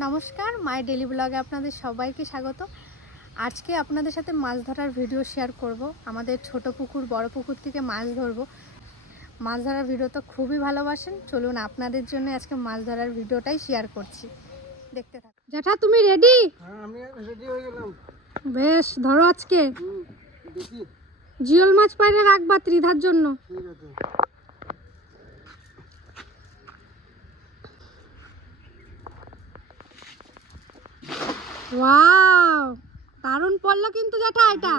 নমস্কার, মাই ডেলি ব্লগে আপনাদের সবাইকে স্বাগত। আজকে আপনাদের সাথে মাছ ধরার ভিডিও শেয়ার করব। আমাদের ছোট পুকুর বড় পুকুর থেকে মাছ ধরবো। মাছ ধরার ভিডিও তো খুবই ভালোবাসেন, চলুন আপনাদের জন্য আজকে মাছ ধরার ভিডিওটাই শেয়ার করছি, দেখতে থাকুন। জ্যাঠা তুমি রেডি? হ্যাঁ, আমি রেডি হয়ে গেলাম। বেশ, ধরো আজকে দেখি। জিওল মাছ পাইলে রাখবা ত্রিধার জন্য। ঠিক আছে। ওয়াও, দারুণ পড়লো কিন্তু জ্যাঠা এটা।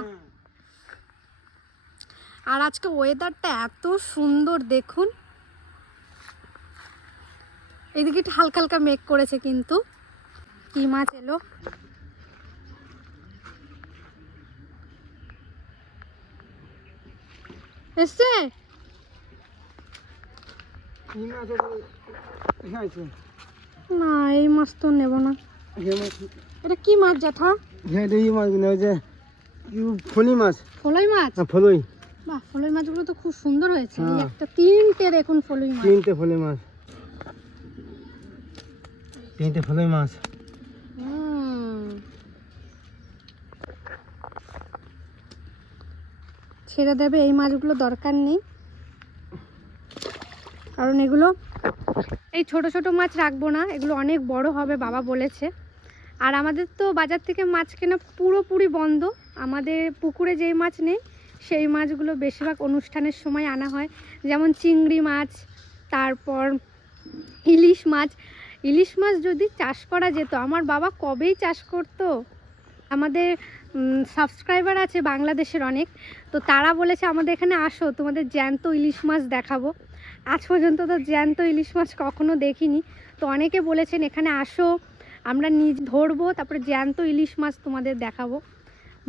আর আজকে ওয়েদারটা এত সুন্দর দেখুন, এদিকে একটু হালকা হালকা মেঘ করেছে, কিন্তু কি মাছ এলো। এসছে না, এই মাছ তো নেব না। এটা কি মাছ জ্যাঠা? ফলি মাছ। ফলই মাছ? ফলই। বাহ, ফলই মাছগুলো তো খুব সুন্দর হয়েছে। এই একটা তিনটে দেখুন ফলই মাছ। তিনটে ফলি মাছ। তিনটে ফলই মাছ। ছেড়ে দেবে, এই মাছগুলো দরকার নেই, কারণ এগুলো এই ছোট ছোট মাছ রাখবো না, এগুলো অনেক বড় হবে বাবা বলেছে। আর আমাদের তো বাজার থেকে মাছ কেনা পুরোপুরি বন্ধ। আমাদের পুকুরে যেই মাছ নেই সেই মাছগুলো বেশিরভাগ অনুষ্ঠানের সময় আনা হয়, যেমন চিংড়ি মাছ, তারপর ইলিশ মাছ। ইলিশ মাছ যদি চাষ করা যেত, আমার বাবা কবেই চাষ করতো। আমাদের সাবস্ক্রাইবার আছে বাংলাদেশের অনেক, তো তারা বলেছে আমাদের এখানে আসো, তোমাদের জ্যান্ত ইলিশ মাছ দেখাবো। আজ পর্যন্ত তো জ্যান্ত ইলিশ মাছ কখনো দেখিনি, তো অনেকে বলেছেন এখানে আসো, আমরা নিজ ধরবো, তারপরে জ্যান্ত ইলিশ মাছ তোমাদের দেখাবো।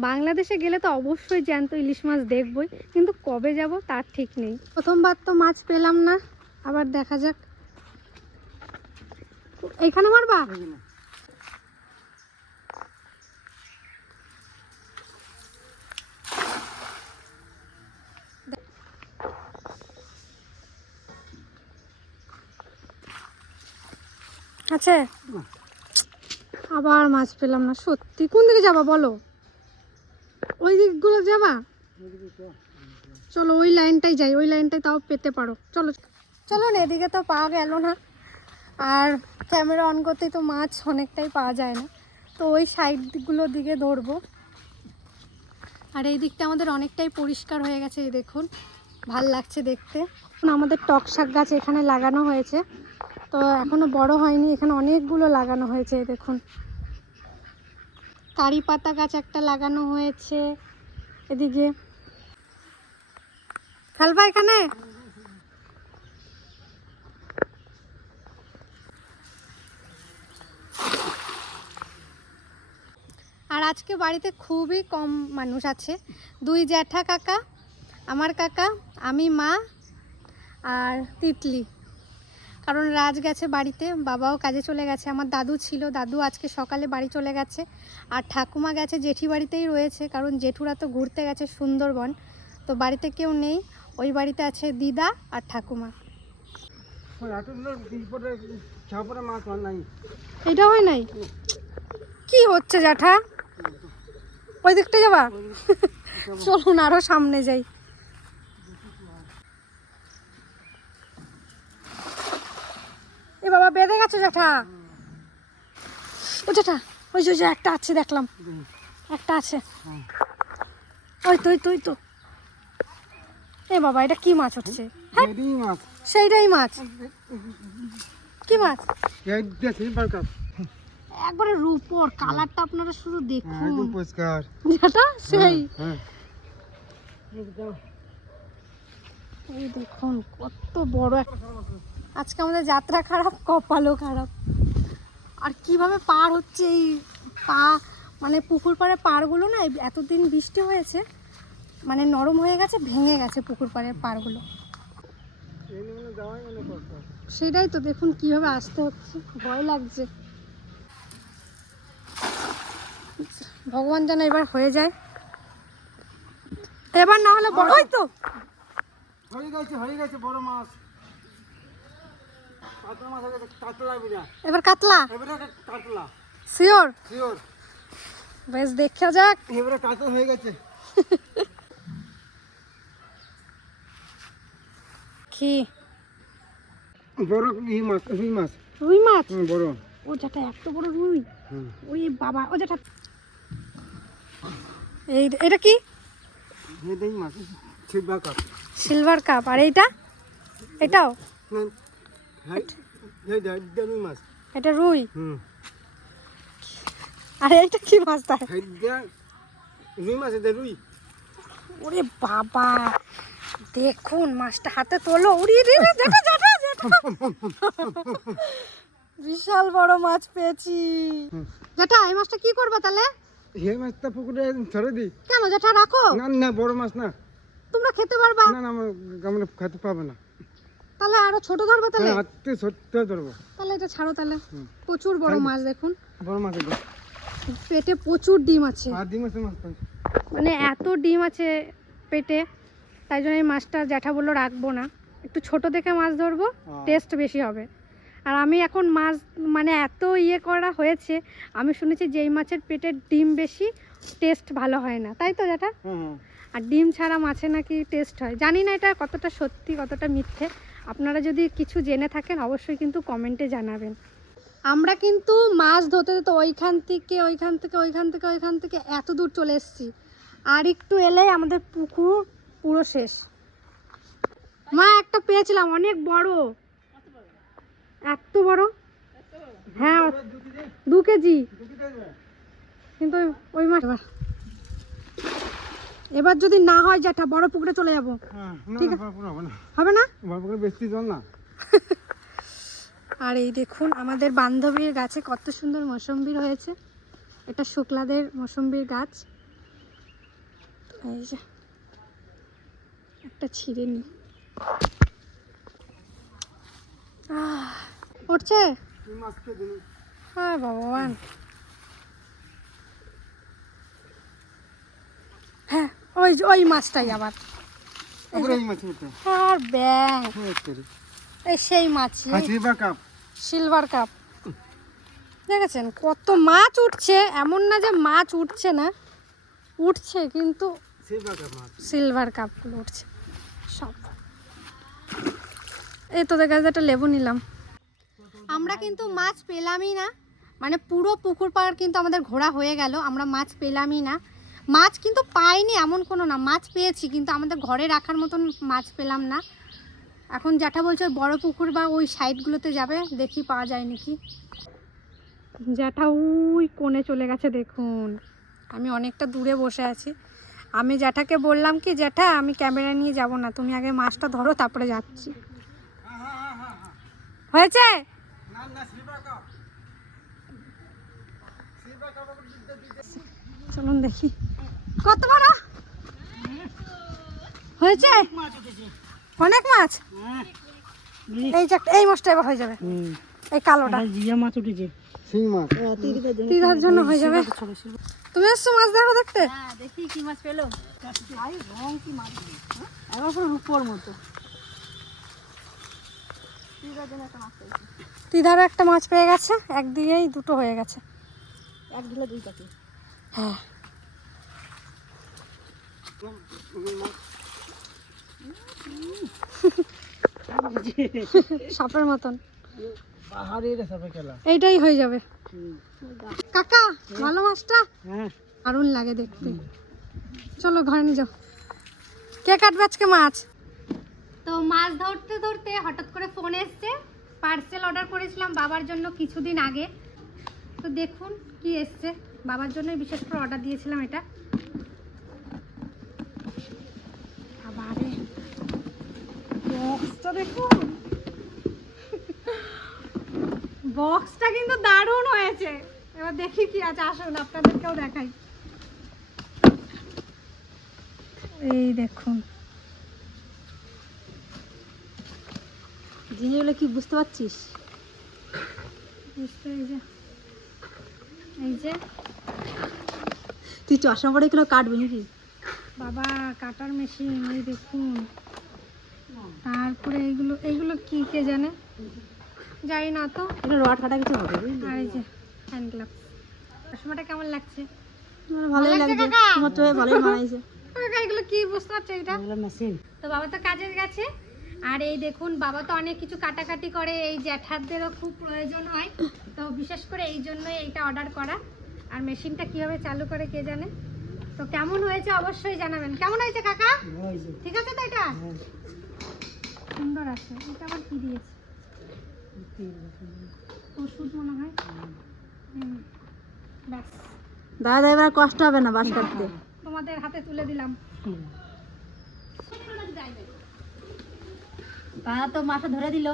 বাংলাদেশে গেলে তো অবশ্যই জ্যান্ত ইলিশ মাছ দেখবই, কিন্তু কবে যাব তার ঠিক নেই। প্রথমবার তো মাছ পেলাম না, আবার দেখা যাক। এইখানে মারবা? আছে, আবার মাছ পেলাম না সত্যি। কোন দিকে যাবা বলো? ওই দিকগুলো যাবা? চলো ওই লাইনটাই যাই, ওই লাইনটাই তাও পেতে পারো। চলো চলো না, এদিকে তো পাওয়া গেল না, আর ক্যামেরা অন করতেই তো মাছ অনেকটাই পাওয়া যায় না, তো ওই সাইডগুলোর দিকে ধরবো। আর এই দিকটা আমাদের অনেকটাই পরিষ্কার হয়ে গেছে, এই দেখুন, ভাল লাগছে দেখতে। আমাদের টক শাক গাছ এখানে লাগানো হয়েছে, তো এখনো বড় হয়নি, এখানে অনেকগুলো লাগানো হয়েছে। দেখুন, কারি পাতা গাছ একটা লাগানো হয়েছে এদিকে। খেলবা এখানে? আর আজকে বাড়িতে খুবই কম মানুষ আছে, দুই জ্যাঠা কাকা, আমার কাকা, আমি, মা আর তিতলি। কারণ রাজ গেছে বাড়িতে, বাবাও কাজে চলে গেছে। আমার দাদু ছিল, দাদু আজকে সকালে বাড়ি চলে গেছে। আর ঠাকুমা গেছে জেঠি বাড়িতেই রয়েছে, কারণ জেঠুরা তো ঘুরতে গেছে সুন্দরবন, তো বাড়িতে কেউ নেই। ওই বাড়িতে আছে দিদা আর ঠাকুমা। এটা হয় নাই? কি হচ্ছে জ্যাঠা? ওই দিকটা যাবা? চলুন আরো সামনে যাই। এ বাবা, বেঁধে গেছে জ্যাঠা। ও জ্যাঠা, ওই যে একটা আছে, দেখলাম একটা আছে। ওই তো, ওই তো। এ বাবা, এটা কি মাছ উঠছে? সেইটাই মাছ। কি মাছ? একবারে রূপোর কালারটা আপনারা শুধু দেখুন যেটা, সেই এই দেখুন কত বড়। আজকে আমাদের যাত্রা খারাপ, কপালও খারাপ। আর কিভাবে পার হচ্ছে এই মানে পুকুর পাড়ের পাড়গুলো না, এতদিন বৃষ্টি হয়েছে, মানে নরম হয়ে গেছে, ভেঙে গেছে পুকুর পাড়ের পাড়গুলো। সেটাই তো, দেখুন কিভাবে আসতে হচ্ছে, ভয় লাগছে। ভগবান যেন এবার হয়ে যায়, এবার না হলে বড়। ওই তো হয়ে গেছে বড় মাছ। কাতলা মাছ হয়ে গেছে, কাতলা বিনা। এবার কাতলা এবারে কাতলা। শিওর? শিওর। বেশ, দেখা যাক। এবারে কাতলা হয়ে গেছে। কি বড় এই মাছ, রুই মাছ। রুই মাছ? বড়। ও যেটা এত বড় রুই। হুম। ওই বাবা, ও যেটা এটা কি? এই মাছ সিলভার কাপ। Silver cup. আর এইটা? এটাও? না, হ্যাঁ, এটা রুই মাছ। এটা রুই। হুম। আর এইটা কি মাছ তাই? এটা রুই মাছ, এটা রুই। ওরে বাবা, দেখুন মাছটা হাতে তোলো। উড়িয়ে দিয়ে যেটা যেটা যেটা বিশাল বড় মাছ পেয়েছি। যেটা এই মাছটা কি করবা তাহলে? এই মাছটা পুকুরে ছেড়ে দিই। কেন যেটা রাখো? না না, বড় মাছ না। তোমরা খেতে পারবা? না না, আমরা খেতে পাবো না। তাহলে আরো ছোট ধরবে তাহলে? হাতে সত্যি ধরবো। তাহলে এটা ছাড়ো তাহলে। প্রচুর বড় মাছ দেখুন, বড় মাছ এটা। পেটে প্রচুর ডিম আছে। আর ডিম আছে মাছ। মানে এত ডিম আছে পেটে, তাই জন্য এই মাছটা জ্যাঠা বললো রাখবো না, একটু ছোট দেখে মাছ ধরবো, টেস্ট বেশি হবে। আর আমি এখন মাছ মানে এত ইয়ে করা হয়েছে, আমি শুনেছি যেই মাছের পেটের ডিম বেশি টেস্ট ভালো হয় না, তাই তো জ্যাঠা? আর ডিম ছাড়া মাছে নাকি টেস্ট হয়। জানি না এটা কতটা সত্যি কতটা মিথ্যে, আপনারা যদি কিছু জেনে থাকেন অবশ্যই কিন্তু কমেন্টে জানাবেন। আমরা কিন্তু মাছ ধরতে ধরতে ওইখান থেকে এত দূর চলে এসেছি, আর একটু এলেই আমাদের পুকুর পুরো শেষ। মা একটা পেয়েছিলাম অনেক বড়, এত বড়, হ্যাঁ 2 কেজি, কিন্তু ওই মাছ এবার যদি না হয় যেটা বড় পুকুরে চলে যাবো। ঠিক আছে, হবে না? বেশি জল না। আর এই দেখুন আমাদের বান্ধবীর গাছে কত সুন্দর মৌসম্বি হয়েছে। এটা শুক্লাদের মৌসম্বির গাছ। এই যে একটা ছিঁড়ে নি, উঠছে। হ্যাঁ ভগবান, হ্যাঁ ওই ওই মাছটাই আবার। আর ব্যাং, এই সেই মাছ, সিলভার কাপ। দেখেছেন কত মাছ উঠছে, এমন না যে মাছ উঠছে না, উঠছে, কিন্তু সিলভার কাপগুলো উঠছে সব। এই তোদের কাছে একটা লেবু নিলাম। আমরা কিন্তু মাছ পেলামই না, মানে পুরো পুকুর পাড় কিন্তু আমাদের ঘোরা হয়ে গেল, আমরা মাছ পেলামই না। মাছ কিন্তু পাইনি এমন কোনো না, মাছ পেয়েছি কিন্তু আমাদের ঘরে রাখার মতন মাছ পেলাম না। এখন জ্যাঠা বলছে বড় পুকুর বা ওই সাইডগুলোতে যাবে, দেখি পাওয়া যায় নাকি। জ্যাঠা ওই কোণে চলে গেছে দেখুন, আমি অনেকটা দূরে বসে আছি। আমি জ্যাঠাকে বললাম কি, জ্যাঠা আমি ক্যামেরা নিয়ে যাব না, তুমি আগে মাছটা ধরো তারপরে যাচ্ছি। হয়েছে? চলুন দেখি কত বড় হয়েছে। অনেক মাছ, এই যে এই মাছটা এবার হয়ে যাবে, এই কালোটা মাছ উঠেছে, শিং মাছ, দিদার জন্য হয়ে যাবে। তুমি এসছো মাছ দেখো দেখতে? দেখি কি মাছ পেলো। রং কি মাছ, এবার পুরো রূপোর মতো। দিদারও একটা মাছ পেয়ে গেছে, একদিকেই দুটো হয়ে গেছে, এক ঢিলে 2 টাকা। হ্যাঁ সাপের মতন, এইটাই হয়ে যাবে। কাকা ভালো মাছটা, দারুণ লাগে দেখতে। চলো ঘরে নিয়ে যাও। কে কাটবে আজকে মাছ? তো মাছ ধরতে ধরতে হঠাৎ করে ফোন এসছে, পার্সেল অর্ডার করেছিলাম বাবার জন্য কিছুদিন আগে। তো দেখুন কি এসছে, বাবার জন্যই বিশেষ করে অর্ডার দিয়েছিলাম এটা। আবারে বক্সটা দেখুন, বক্সটা কিন্তু দারুণ হয়েছে। এবার দেখি কি আছে, আসুন আপনাদেরকেও দেখাই। এই দেখুন, জিনিসগুলো কি বুঝতে পারছিস? এই যে তুই চশমা পরে এগুলো কাটবি নাকি? বাবা কাটার মেশিন, এই দেখুন। তারপরে এইগুলো এইগুলো কি কে জানে, যাই না তো। এটা রড কাটা কিছু হবে বুঝলি? আর এই যে হ্যান্ড গ্লাভস। চশমাটা কেমন লাগছে? আমার ভালোই ভালো লাগছে লাগছে, কাকা? তোমার তো ভালোই মানাইছে। কাকা এগুলো কি বুঝতে পারছো এটা? এগুলো মেশিন। তো বাবা তো কাজে গেছে। আর এই দেখুন বাবা তো অনেক কিছু কাটাকাটি করে, এই জ্যাঠারদেরও খুব প্রয়োজন হয়, তো বিশেষ করে এই জন্যই এইটা অর্ডার করা। আর মেশিনটা কিভাবে চালু করে কে জানে। তো কেমন হয়েছে অবশ্যই জানাবেন। কেমন হয়েছে কাকা? ঠিক আছে তো এটা? সুন্দর আছে। এটা আবার কি দিয়েছে? ওষুধ মনে হয়। ব্যাস, দাদা এবার কষ্ট হবে না বাস কাটতে। তোমাদের হাতে তুলে দিলাম। তারা তো মাছটা ধরে দিল,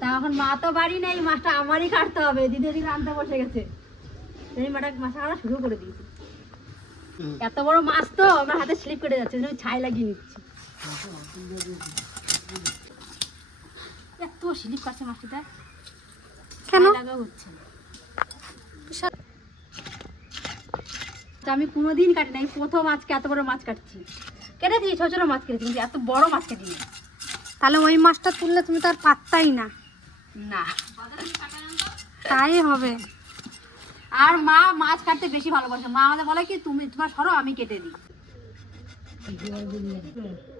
তা এখন মা তো বাড়ি নেই, মাছটা আমারই কাটতে হবে। দিদি ওদিকে আনতে বসে গেছে, এই মাছটা কাটা শুরু করে দিয়েছি। এত বড় মাছ তো আমার হাতে স্লিপ কেটে যাচ্ছে, আমি ছাই লাগিয়ে নিচ্ছি। এত স্লিপ কাটছে মাছটা, কেন? ছাই লাগাও হচ্ছে না। তো আমি কোনোদিন কাটি না, আমি প্রথম আজকে এত বড় মাছ কাটছি। কেটেছি, ছোট ছোট মাছ কেটেছি, কিন্তু এত বড় মাছ কাটিনি। তাহলে ওই মাছটা তুললে তুমি তো আর পাত্তাই না। না, তাই হবে। আর মা মাছ কাটতে বেশি ভালোবাসে। মা আমাদের বলে কি, তুমি তোমার সরো, আমি কেটে দিই।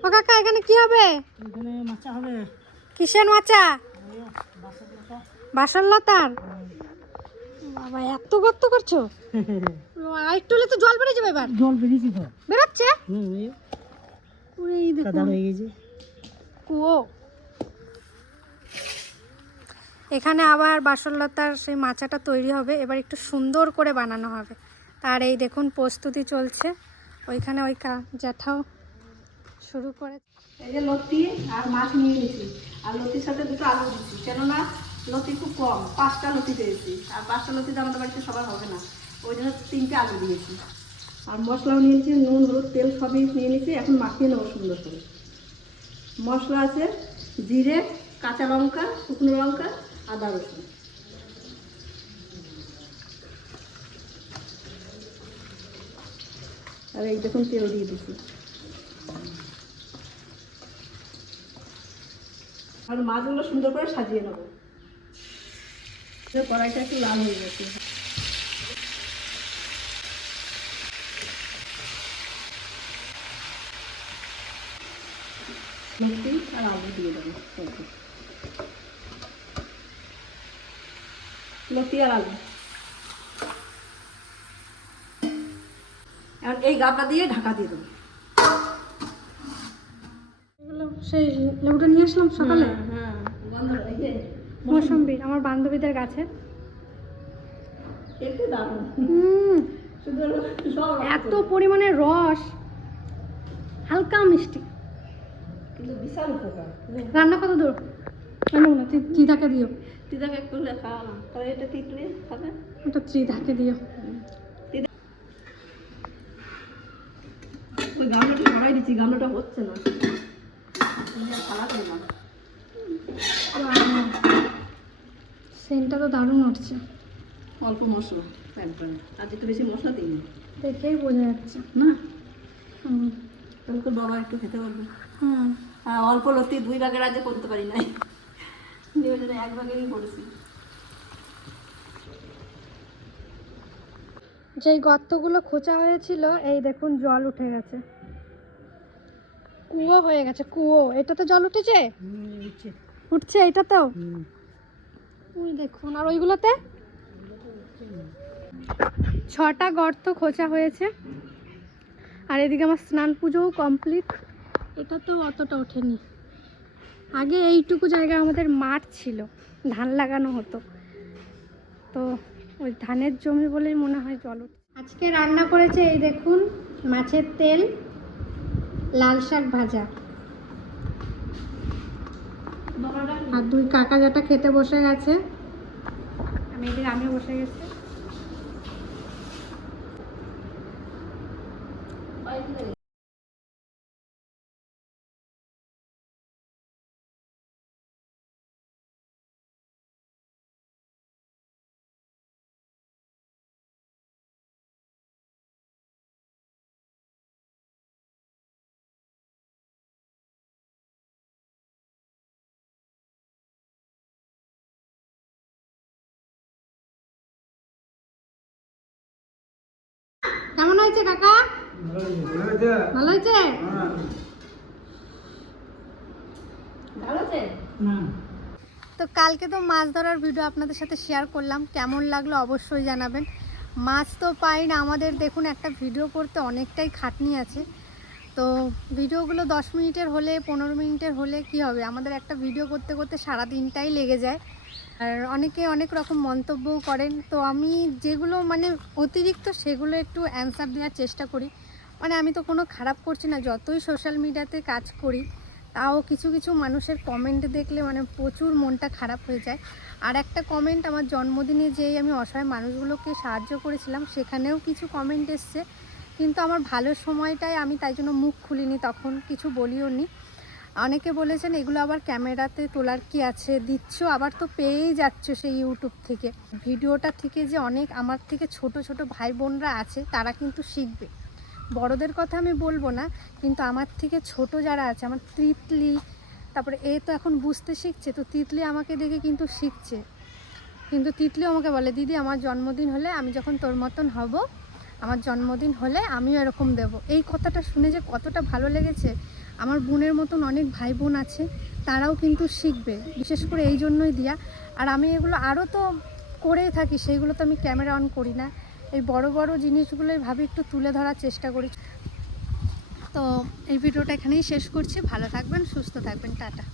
ও কাকা এখানে কি হবে? এখানে মাছা হবে। কিসের মাচা? বাসন লতার। বাবা এত গর্ত করছো? আর একটু হলে তো জল বেড়ে যাবে এবার। জল বেরিয়েছি তো। বেরোচ্ছে? ওরে এই দেখো হয়ে গেছে। কুয়ো। এখানে আবার বাসনলতার সেই মাচাটা তৈরি হবে, এবার একটু সুন্দর করে বানানো হবে। তার এই দেখুন প্রস্তুতি চলছে। ওইখানে ওই জ্যাঠাও শুরু করে। এই যে লতি আর মাছ নিয়ে নিয়েছি, আর লতির সাথে দুটো আলু দিচ্ছি, কেননা লতি খুব কম, 5টা লতি পেয়েছি, আর 5টা লতিতে আমাদের বাড়িতে সবার হবে না, ওই জন্য 3টে আলু দিয়েছি। আর মশলাও নিয়ে নিয়েছি, নুন হলুদ তেল সবই নিয়ে নিয়েছি। এখন মাখিয়ে নেবো সুন্দর করে। মশলা আছে জিরে, কাঁচা লঙ্কা, শুকনো লঙ্কা, আদা রসুন। আর এই দেখুন তেল দিয়ে দিচ্ছি। আর মাছগুলো সুন্দর করে সাজিয়ে নেবো। কড়াইটা একটু লাল হয়ে গেছে। লতি আর আলু দিয়ে দেবো। লতি আর আলু এখন এই গাবলা দিয়ে ঢাকা দিয়ে দেবো। সেই লেবুটা নিয়ে আসলাম সকালে। হ্যাঁ, গন্ধ এই যে মৌসম্বি আমার বান্ধবীদের গাছে। একটু দারুণ, শুধু সব এত পরিমাণে রস, হালকা মিষ্টি। কিন্তু বিশাল উপকার। রান্না কত দূর? জানো না, ত্রিধাকে দিও। দিদাকে একটু লেখা না, তাহলে এটা তিতলি খাবে। ওটা ত্রিধাকে দিও। ওই গামলাটা ভরাই দিচ্ছি, গামলাটা হচ্ছে না। সেন্টটা তো দারুণ উঠছে। অল্প মশলা একদম, আর একটু বেশি মশলা দিইনি দেখেই বোঝা যাচ্ছে। না, হুম। তাহলে তো বাবা একটু খেতে পারবে। হুম। আর অল্প লতি 2 ভাগের আগে করতে পারি নাই, ওই জন্য 1 ভাগেরই করেছি। যেই গর্তগুলো খোঁচা হয়েছিল এই দেখুন জল উঠে গেছে, কুয়ো হয়ে গেছে। কুয়ো, এটাতে জল উঠেছে, উঠছে এটাতেও। ওই দেখুন, আর ওইগুলোতে 6টা গর্ত খোঁচা হয়েছে। আর এদিকে আমার স্নান পুজোও কমপ্লিট। এটা তো অতটা ওঠেনি। আগে এইটুকু জায়গা আমাদের মাঠ ছিল, ধান লাগানো হতো, তো ওই ধানের জমি বলেই মনে হয় জল ওঠে। আজকে রান্না করেছে এই দেখুন মাছের তেল, লাল শাক ভাজা, আর 2 কাকা যেটা খেতে বসে গেছে, আমি এদিকে আমিও বসে গেছি। কেমন হয়েছে কাকা? ভালো হয়েছে? ভালো আছে? তো কালকে তো মাছ ধরার ভিডিও আপনাদের সাথে শেয়ার করলাম, কেমন লাগলো অবশ্যই জানাবেন। মাছ তো পাই না, আমাদের দেখুন একটা ভিডিও করতে অনেকটাই খাটনি আছে। তো ভিডিওগুলো 10 মিনিটের হলে 15 মিনিটের হলে কি হবে, আমাদের একটা ভিডিও করতে করতে সারা দিনটাই লেগে যায়। আর অনেকে অনেক রকম মন্তব্যও করেন, তো আমি যেগুলো মানে অতিরিক্ত সেগুলো একটু অ্যান্সার দেওয়ার চেষ্টা করি। মানে আমি তো কোনো খারাপ করছি না, যতই সোশ্যাল মিডিয়াতে কাজ করি তাও কিছু কিছু মানুষের কমেন্ট দেখলে মানে প্রচুর মনটা খারাপ হয়ে যায়। আর একটা কমেন্ট, আমার জন্মদিনে যেই আমি অসহায় মানুষগুলোকে সাহায্য করেছিলাম সেখানেও কিছু কমেন্ট এসছে, কিন্তু আমার ভালো সময়টায় আমি তাই জন্য মুখ খুলিনি, তখন কিছু বলিও নি। অনেকে বলেছেন এগুলো আবার ক্যামেরাতে তোলার কি আছে, দিচ্ছ আবার তো পেয়েই যাচ্ছ সেই ইউটিউব থেকে। ভিডিওটা থেকে যে অনেক আমার থেকে ছোট ছোট ভাই বোনরা আছে তারা কিন্তু শিখবে। বড়দের কথা আমি বলবো না, কিন্তু আমার থেকে ছোট যারা আছে, আমার তিতলি, তারপরে এ তো এখন বুঝতে শিখছে, তো তিতলি আমাকে দেখে কিন্তু শিখছে। কিন্তু তিতলিও আমাকে বলে, দিদি আমার জন্মদিন হলে, আমি যখন তোর মতন হব, আমার জন্মদিন হলে আমিও এরকম দেব। এই কথাটা শুনে যে কতটা ভালো লেগেছে। আমার বোনের মতন অনেক ভাই বোন আছে, তারাও কিন্তু শিখবে, বিশেষ করে এই জন্যই দিয়া। আর আমি এগুলো আরও তো করেই থাকি, সেইগুলো তো আমি ক্যামেরা অন করি না, এই বড় বড় জিনিসগুলোই ভাবি একটু তুলে ধরার চেষ্টা করি। তো এই ভিডিওটা এখানেই শেষ করছি, ভালো থাকবেন, সুস্থ থাকবেন, টাটা।